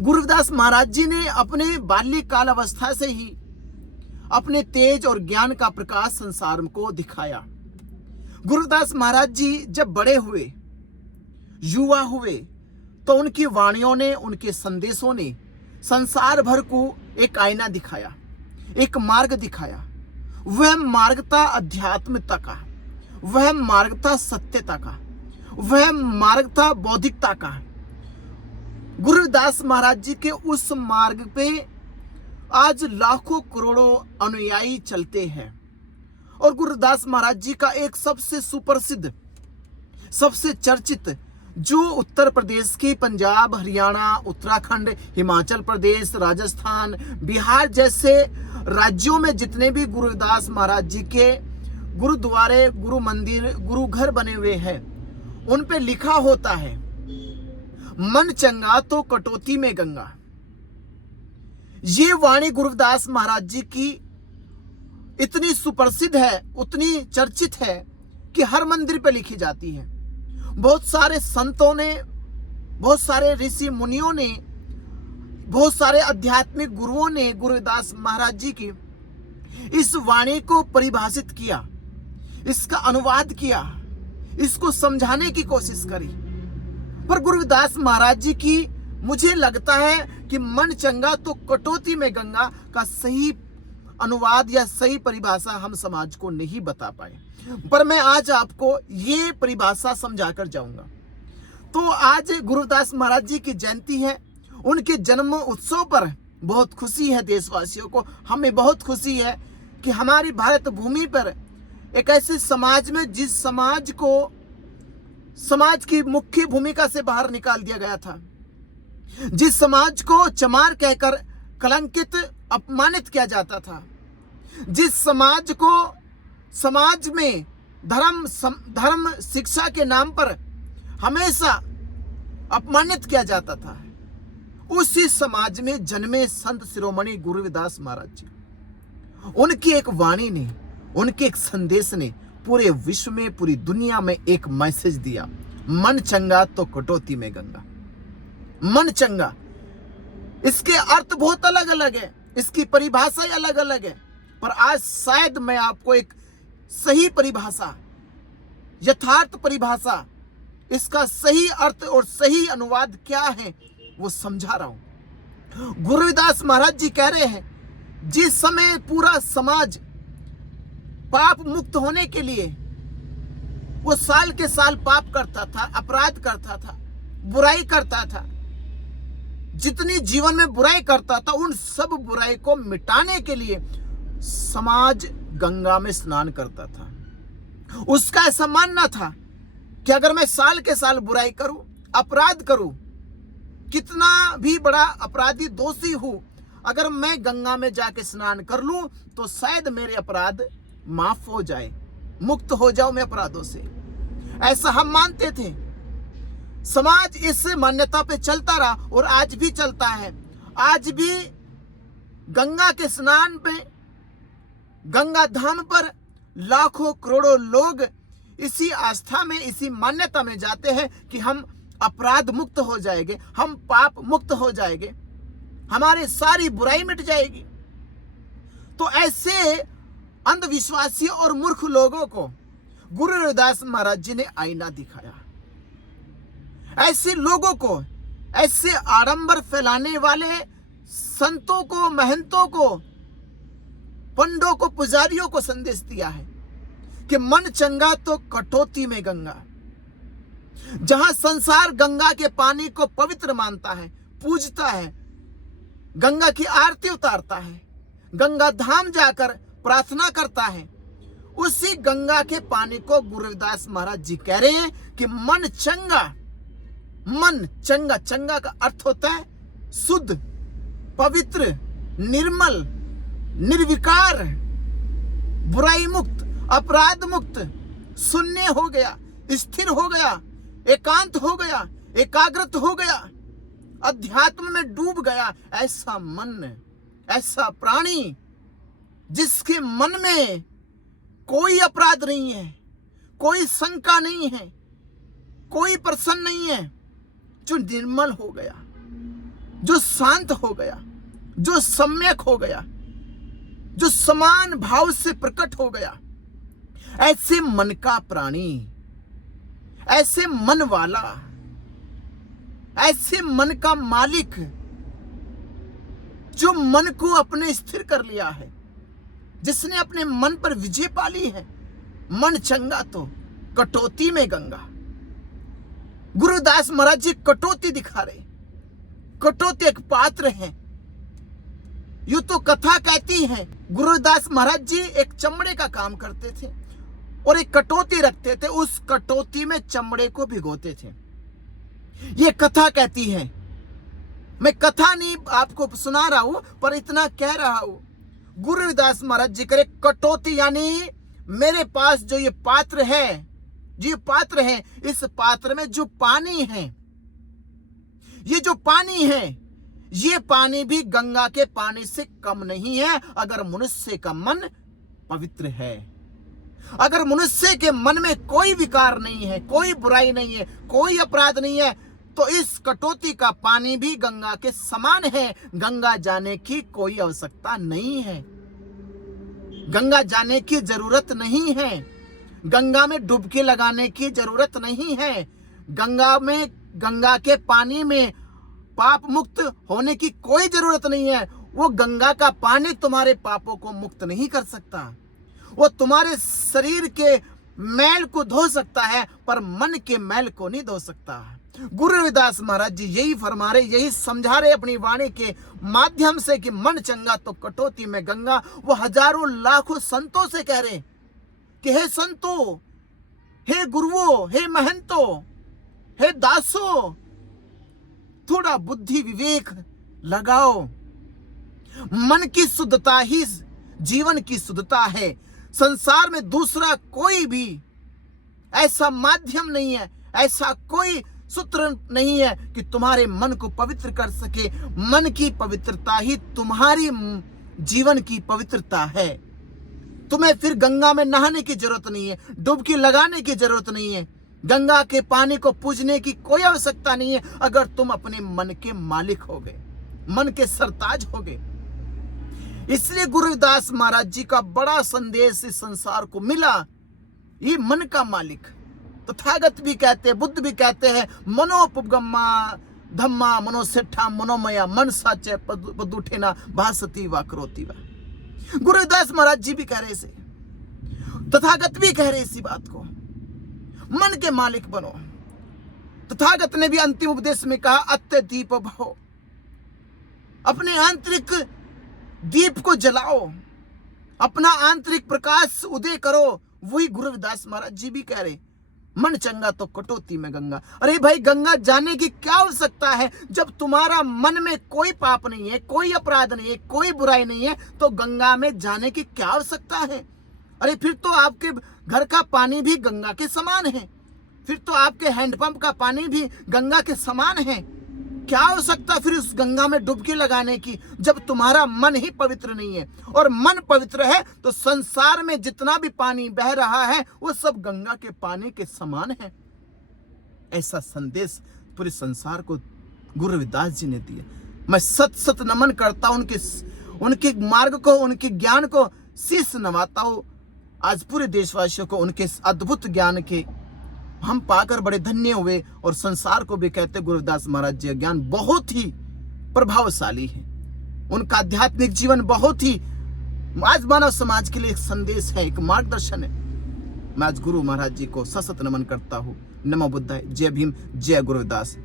गुरु रविदास महाराज जी ने अपने बाल्यकाल अवस्था से ही अपने तेज और ज्ञान का प्रकाश संसार को दिखाया। गुरु रविदास महाराज जी जब बड़े हुए, युवा हुए, तो उनकी वाणियों ने, उनके संदेशों ने संसार भर को एक आईना दिखाया, एक मार्ग दिखाया। वह मार्ग था अध्यात्मता का, वह मार्ग था सत्यता का, वह मार्ग था बौद्धिकता का। गुरु रविदास महाराज जी के उस मार्ग पे आज लाखों करोड़ों अनुयायी चलते हैं। और गुरु रविदास महाराज जी का एक सबसे सुप्रसिद्ध, सबसे चर्चित, जो उत्तर प्रदेश के पंजाब, हरियाणा, उत्तराखंड, हिमाचल प्रदेश, राजस्थान, बिहार जैसे राज्यों में जितने भी गुरु रविदास महाराज जी के गुरुद्वारे, गुरु मंदिर, गुरु घर बने हुए हैं, उन पे लिखा होता है, मन चंगा तो कटौती में गंगा। ये वाणी गुरु रविदास महाराज जी की इतनी सुप्रसिद्ध है, उतनी चर्चित है कि हर मंदिर पे लिखी जाती है। बहुत सारे संतों ने, बहुत सारे ऋषि मुनियों ने, बहुत सारे आध्यात्मिक गुरुओं ने गुरु रविदास महाराज जी की इस वाणी को परिभाषित किया, इसका अनुवाद किया, इसको समझाने की कोशिश करी। पर गुरु रविदास महाराज जी की, मुझे लगता है कि मन चंगा तो कटौती में गंगा का सही अनुवाद या सही परिभाषा हम समाज को नहीं बता पाए। पर मैं आज आपको ये परिभाषा समझा कर जाऊंगा। तो आज गुरु रविदास महाराज जी की जयंती है, उनके जन्म उत्सव पर बहुत खुशी है देशवासियों को। हमें बहुत खुशी है कि हमारी भारत भूमि पर एक ऐसे समाज में, जिस समाज को समाज की मुख्य भूमिका से बाहर निकाल दिया गया था, जिस समाज को चमार कहकर कलंकित, अपमानित किया जाता था, जिस समाज को समाज में धर्म शिक्षा के नाम पर हमेशा अपमानित किया जाता था, उसी समाज में जन्मे संत शिरोमणि गुरु रविदास महाराज जी। उनकी एक वाणी ने, उनके एक संदेश ने पूरे विश्व में, पूरी दुनिया में एक मैसेज दिया, मन चंगा तो कटौती में गंगा। मन चंगा, इसके अर्थ बहुत अलग अलग है, इसकी परिभाषा अलग अलग है, पर आज शायद मैं आपको एक सही परिभाषा, यथार्थ परिभाषा, इसका सही अर्थ और सही अनुवाद क्या है वो समझा रहा हूं। गुरु रविदास महाराज जी कह रहे हैं, जिस समय पूरा समाज पाप मुक्त होने के लिए वो साल के साल पाप करता था, अपराध करता था, बुराई करता था, जितनी जीवन में बुराई करता था, उन सब बुराई को मिटाने के लिए समाज गंगा में स्नान करता था। उसका ऐसा मानना था कि अगर मैं साल के साल बुराई करूं, अपराध करूं, कितना भी बड़ा अपराधी, दोषी हूं, अगर मैं गंगा में जाके स्नान कर लूं तो शायद मेरे अपराध माफ हो जाए, मुक्त हो जाऊं मैं अपराधों से। ऐसा हम मानते थे। समाज इस मान्यता पे चलता रहा और आज भी चलता है। आज भी गंगा के स्नान पे, गंगा धाम पर लाखों करोड़ों लोग इसी आस्था में, इसी मान्यता में जाते हैं कि हम अपराध मुक्त हो जाएंगे, हम पाप मुक्त हो जाएंगे, हमारी सारी बुराई मिट जाएगी। तो ऐसे अंधविश्वासियों और मूर्ख लोगों को गुरु रविदास महाराज जी ने आईना दिखाया। ऐसे लोगों को, ऐसे आडंबर फैलाने वाले संतों को, महंतों को, पंडों को, पुजारियों को संदेश दिया है कि मन चंगा तो कटौती में गंगा। जहां संसार गंगा के पानी को पवित्र मानता है, पूजता है, गंगा की आरती उतारता है, गंगा धाम जाकर प्रार्थना करता है, उसी गंगा के पानी को गुरु रविदास महाराज जी कह रहे हैं कि मन चंगा। मन चंगा, चंगा का अर्थ होता है शुद्ध, पवित्र, निर्मल, निर्विकार, बुराई मुक्त, अपराध मुक्त, शून्य हो गया, स्थिर हो गया, एकांत हो गया, एकाग्रत हो गया, अध्यात्म में डूब गया। ऐसा मन, ऐसा प्राणी जिसके मन में कोई अपराध नहीं है, कोई शंका नहीं है, कोई प्रश्न नहीं है, जो निर्मल हो गया, जो शांत हो गया, जो सम्यक हो गया, जो समान भाव से प्रकट हो गया, ऐसे मन का प्राणी, ऐसे मन वाला, ऐसे मन का मालिक, जो मन को अपने स्थिर कर लिया है, जिसने अपने मन पर विजय पा ली है। मन चंगा तो कटौती में गंगा। गुरुदास महाराज जी कटौती दिखा रहे। कटौती एक पात्र है। यूं तो कथा कहती है गुरुदास महाराज जी एक चमड़े का काम करते थे और एक कटौती रखते थे, उस कटौती में चमड़े को भिगोते थे। ये कथा कहती है। मैं कथा नहीं आपको सुना रहा हूं, पर इतना कह रहा हूं, गुरुदास महाराज जी करे कटौती, यानी मेरे पास जो ये पात्र है, ये पात्र है, इस पात्र में जो पानी है, ये जो पानी है, ये पानी भी गंगा के पानी से कम नहीं है अगर मनुष्य का मन पवित्र है। अगर मनुष्य के मन में कोई विकार नहीं है, कोई बुराई नहीं है, कोई अपराध नहीं है, तो इस कटौती का पानी भी गंगा के समान है। गंगा जाने की कोई आवश्यकता नहीं है, गंगा जाने की जरूरत नहीं है, गंगा में डुबकी लगाने की जरूरत नहीं है, गंगा के पानी में पाप मुक्त होने की कोई जरूरत नहीं है। वो गंगा का पानी तुम्हारे पापों को मुक्त नहीं कर सकता। वो तुम्हारे शरीर के मैल को धो सकता है, पर मन के मैल को नहीं धो सकता। गुरुदास महाराज जी यही फरमा रहे, यही समझा रहे अपनी वाणी के माध्यम से कि मन चंगा तो कटौती में गंगा। वो हजारों लाखों संतों से कह रहे कि हे संतों, हे गुरुओं, हे महंतों, हे दासों, थोड़ा बुद्धि विवेक लगाओ। मन की शुद्धता ही जीवन की शुद्धता है। संसार में दूसरा कोई भी ऐसा माध्यम नहीं है, ऐसा कोई सूत्र नहीं है कि तुम्हारे मन को पवित्र कर सके। मन की पवित्रता ही तुम्हारी जीवन की पवित्रता है। तुम्हें फिर गंगा में नहाने की जरूरत नहीं है, डुबकी लगाने की जरूरत नहीं है, गंगा के पानी को पूजने की कोई आवश्यकता नहीं है, अगर तुम अपने मन के मालिक हो गए, मन के सरताज हो गए। इसलिए गुरुदास महाराज जी का बड़ा संदेश इस संसार को मिला। ये मन का मालिक तथागत भी कहते हैं, बुद्ध भी कहते हैं, मनोपगम्मा धम्मा मनोसेठा मनोमया, मन साचे पदुठेना भासती वा करोती वा। गुरुदास महाराज जी भी कह रहे इसे, तथागत भी कह रहे इसी बात को, मन के मालिक बनो। तथागत ने भी अंतिम उपदेश में कहा, अत्य दीप भव, अपने आंतरिक दीप को जलाओ, अपना आंतरिक प्रकाश उदय करो। वही गुरुदास महाराज जी भी कह रहे, मन चंगा तो कटौती में गंगा। अरे भाई, गंगा जाने की क्या आवश्यकता है? जब तुम्हारा मन में कोई पाप नहीं है, कोई अपराध नहीं है, कोई बुराई नहीं है, तो गंगा में जाने की क्या आवश्यकता है? अरे फिर तो आपके घर का पानी भी गंगा के समान है, फिर तो आपके हैंडपंप का पानी भी गंगा के समान है। क्या आवश्यकता फिर उस गंगा में डुबकी लगाने की, जब तुम्हारा मन ही पवित्र नहीं है? और मन पवित्र है तो संसार में जितना भी पानी बह रहा है वो सब गंगा के पानी के समान है। ऐसा संदेश पूरे संसार को गुरुदास जी ने दिया। मैं सत सत नमन करता हूं उनके मार्ग को, उनके ज्ञान को शीश नवाता हूं। आज पूरे देशवासियों को उनके अद्भुत ज्ञान के हम पाकर बड़े धन्य हुए, और संसार को भी कहते गुरुदास महाराज जी का ज्ञान बहुत ही प्रभावशाली है। उनका आध्यात्मिक जीवन बहुत ही आज मानव समाज के लिए एक संदेश है, एक मार्गदर्शन है। मैं आज गुरु महाराज जी को सशत नमन करता हूँ। नमो बुद्धाय, जय भीम, जय गुरुदास।